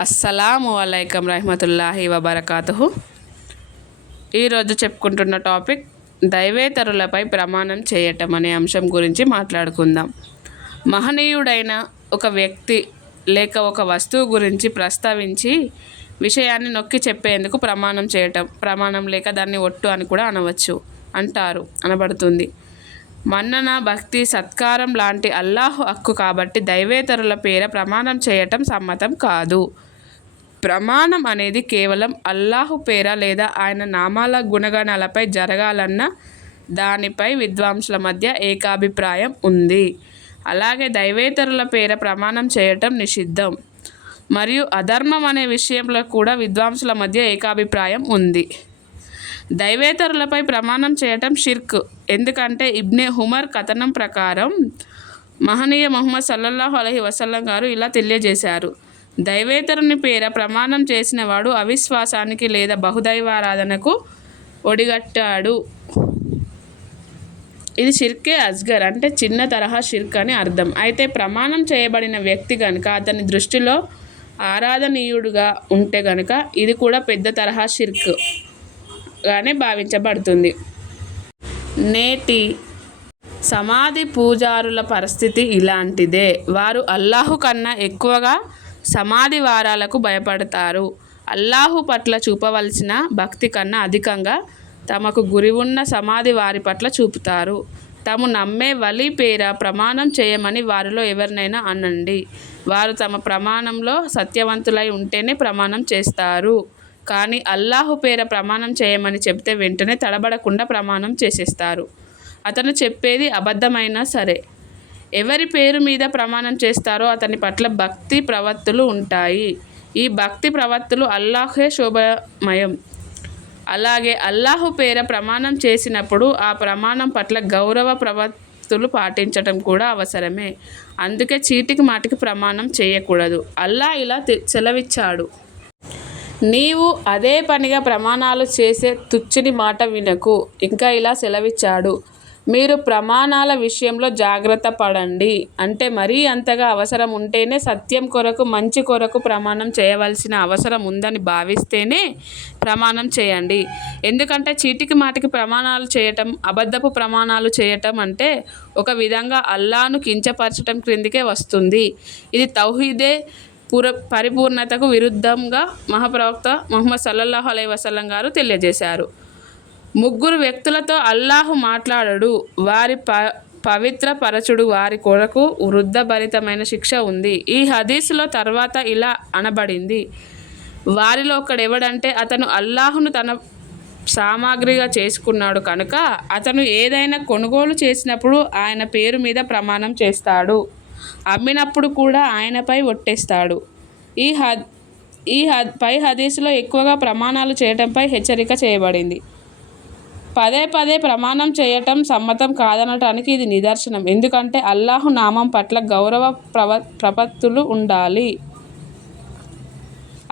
అస్సలాము అలైకం రహమతుల్లాహి వబర్కాతుహు. ఈరోజు చెప్పుకుంటున్న టాపిక్ దైవేతరులపై ప్రమాణం చేయటం అనే అంశం గురించి మాట్లాడుకుందాం. మహనీయుడైన ఒక వ్యక్తి లేక ఒక వస్తువు గురించి ప్రస్తావించి విషయాన్ని నొక్కి చెప్పేందుకు ప్రమాణం చేయటం, ప్రమాణం లేక దాన్ని ఒట్టు అని కూడా అనబడుతుంది. మన్నన, భక్తి, సత్కారం లాంటి అల్లాహు హక్కు కాబట్టి దైవేతరుల పేర ప్రమాణం చేయటం సమ్మతం కాదు. ప్రమాణం అనేది కేవలం అల్లాహు పేర లేదా ఆయన నామాల గుణగణాలపై జరగాలన్న దానిపై విద్వాంసుల మధ్య ఏకాభిప్రాయం ఉంది. అలాగే దైవేతరుల పేర ప్రమాణం చేయటం నిషిద్ధం మరియు అధర్మం అనే విషయంలో కూడా విద్వాంసుల మధ్య ఏకాభిప్రాయం ఉంది. దైవేతరులపై ప్రమాణం చేయటం షిర్క్. ఎందుకంటే ఇబ్నే ఉమర్ కథనం ప్రకారం మహనీయ ముహమ్మద్ సల్లల్లాహు అలైహి వసల్లం గారు ఇలా తెలియజేశారు: దైవేతరుని పేర ప్రమాణం చేసిన వాడు అవిశ్వాసానికి లేదా బహుదైవారాధనకు ఒడిగట్టాడు. ఇది షిర్కే అస్గర్, అంటే చిన్న తరహా షిర్క్ అని అర్థం. అయితే ప్రమాణం చేయబడిన వ్యక్తి కనుక అతని దృష్టిలో ఆరాధనీయుడుగా ఉంటే కనుక ఇది కూడా పెద్ద తరహా షిర్క్ గానే భావించబడుతుంది. నేటి సమాధి పూజారుల పరిస్థితి ఇలాంటిదే. వారు అల్లాహు కన్నా ఎక్కువగా సమాధి వారాలకు భయపడతారు. అల్లాహు పట్ల చూపవలసిన భక్తి కన్నా అధికంగా తమకు గురి ఉన్న సమాధి వారి పట్ల చూపుతారు. తాము నమ్మే వలి పేర ప్రమాణం చేయమని వారిలో ఎవరినైనా అనండి. వారు తమ ప్రమాణంలో సత్యవంతులై ఉంటేనే ప్రమాణం చేస్తారు. కానీ అల్లాహు పేర ప్రమాణం చేయమని చెప్తే వెంటనే తడబడకుండా ప్రమాణం చేసేస్తారు. అతను చెప్పేది అబద్ధమైనా సరే. ఎవరి పేరు మీద ప్రమాణం చేస్తారో అతని పట్ల భక్తి ప్రవత్తులు ఉంటాయి. ఈ భక్తి ప్రవత్తులు అల్లాహే శోభమయం. అలాగే అల్లాహు పేర ప్రమాణం చేసినప్పుడు ఆ ప్రమాణం పట్ల గౌరవ ప్రవత్తులు పాటించటం కూడా అవసరమే. అందుకే చీటికి మాటికి ప్రమాణం చేయకూడదు. అల్లాహ్ ఇలా సెలవిచ్చాడు: నీవు అదే పనిగా ప్రమాణాలు చేసే తుచ్చుని మాట వినకు. ఇంకా ఇలా సెలవిచ్చాడు: మీరు ప్రమాణాల విషయంలో జాగ్రత్త పడండి. అంటే మరీ అంతగా అవసరం ఉంటేనే, సత్యం కొరకు మంచి కొరకు ప్రమాణం చేయవలసిన అవసరం ఉందని భావిస్తేనే ప్రమాణం చేయండి. ఎందుకంటే చీటికి మాటికి ప్రమాణాలు చేయటం, అబద్ధపు ప్రమాణాలు చేయటం అంటే ఒక విధంగా అల్లాహ్ను కించపరచటం క్రిందికే వస్తుంది. ఇది తౌహీదే పరిపూర్ణతకు విరుద్ధంగా మహాప్రవక్త ముహమ్మద్ సల్లల్లాహు అలైహి వసల్లం గారు తెలియజేశారు. ముగ్గురు వ్యక్తులతో అల్లాహు మాట్లాడడు, వారి పవిత్ర పరచుడు, వారి కొరకు వృద్ధభరితమైన శిక్ష ఉంది. ఈ హదీసులో తర్వాత ఇలా అనబడింది: వారిలో ఒకడెవడంటే అతను అల్లాహును తన సామాగ్రిగా చేసుకున్నాడు కనుక అతను ఏదైనా కొనుగోలు చేసినప్పుడు ఆయన పేరు మీద ప్రమాణం చేస్తాడు, అమ్మినప్పుడు కూడా ఆయనపై ఒట్టేస్తాడు. పై హదీసులో ఎక్కువగా ప్రమాణాలు చేయటంపై హెచ్చరిక చేయబడింది. పదే పదే ప్రమాణం చేయటం సమ్మతం కాదనటానికి ఇది నిదర్శనం. ఎందుకంటే అల్లాహు నామం పట్ల గౌరవ ప్రపత్తులు ఉండాలి.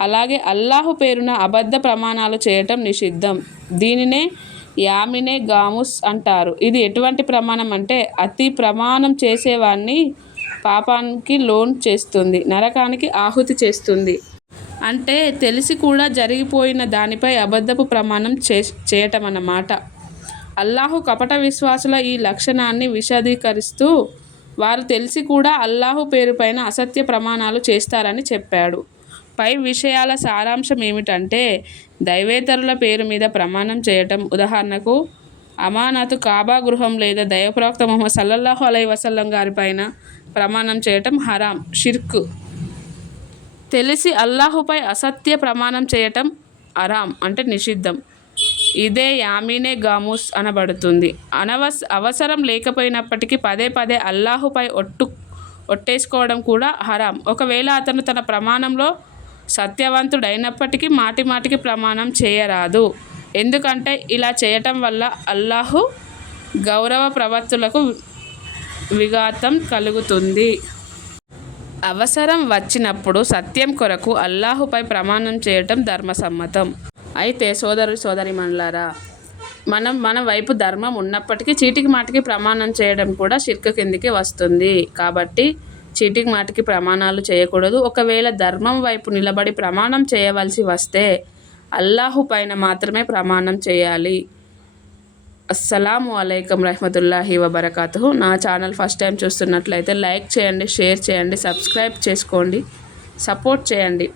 అలాగే అల్లాహు పేరున అబద్ధ ప్రమాణాలు చేయటం నిషిద్ధం. దీనినే యామినే గాముస్ అంటారు. ఇది ఎటువంటి ప్రమాణం అంటే అతి ప్రమాణం చేసేవాన్ని పాపానికి లోన్ చేస్తుంది, నరకానికి ఆహుతి చేస్తుంది. అంటే తెలిసి కూడా జరిగిపోయిన దానిపై అబద్ధపు ప్రమాణం చేయటం అన్నమాట. అల్లాహు కపట విశ్వాసుల ఈ లక్షణాన్ని విశదీకరిస్తూ వారు తెలిసి కూడా అల్లాహు పేరుపైన అసత్య ప్రమాణాలు చేస్తారని చెప్పాడు. పై విషయాల సారాంశం ఏమిటంటే దైవేతరుల పేరు మీద ప్రమాణం చేయటం, ఉదాహరణకు అమానతు, కాబా గృహం లేదా దైవప్రవక్త ముహమ్మద్ సల్లల్లాహు అలైహి వసల్లం గారిపైన ప్రమాణం చేయటం హరాం, షిర్క్. తెలిసి అల్లాహుపై అసత్య ప్రమాణం చేయటం హరాం, అంటే నిషిద్ధం. ఇదే యామినే గాముస్ అనబడుతుంది. అవసరం లేకపోయినప్పటికీ పదే పదే అల్లాహుపై ఒట్టేసుకోవడం కూడా హరాం. ఒకవేళ అతను తన ప్రమాణంలో సత్యవంతుడైనప్పటికీ మాటి మాటికి ప్రమాణం చేయరాదు. ఎందుకంటే ఇలా చేయటం వల్ల అల్లాహు గౌరవ ప్రవత్తులకు విఘాతం కలుగుతుంది. అవసరం వచ్చినప్పుడు సత్యం కొరకు అల్లాహుపై ప్రమాణం చేయటం ధర్మసమ్మతం. అయితే సోదరీమణులారా, మన వైపు ధర్మం ఉన్నప్పటికీ చీటికి మాటికి ప్రమాణం చేయడం కూడా షిర్క్ కిందికి వస్తుంది. కాబట్టి చీటికి మాటికి ప్రమాణాలు చేయకూడదు. ఒకవేళ ధర్మం వైపు నిలబడి ప్రమాణం చేయవలసి వస్తే అల్లాహు పైన మాత్రమే ప్రమాణం చేయాలి. అస్సలాము అలైకుం రహ్మతుల్లాహి వబరకాతుహు. నా ఛానల్ ఫస్ట్ టైం చూస్తున్నట్లయితే లైక్ చేయండి, షేర్ చేయండి, సబ్స్క్రైబ్ చేసుకోండి, సపోర్ట్ చేయండి.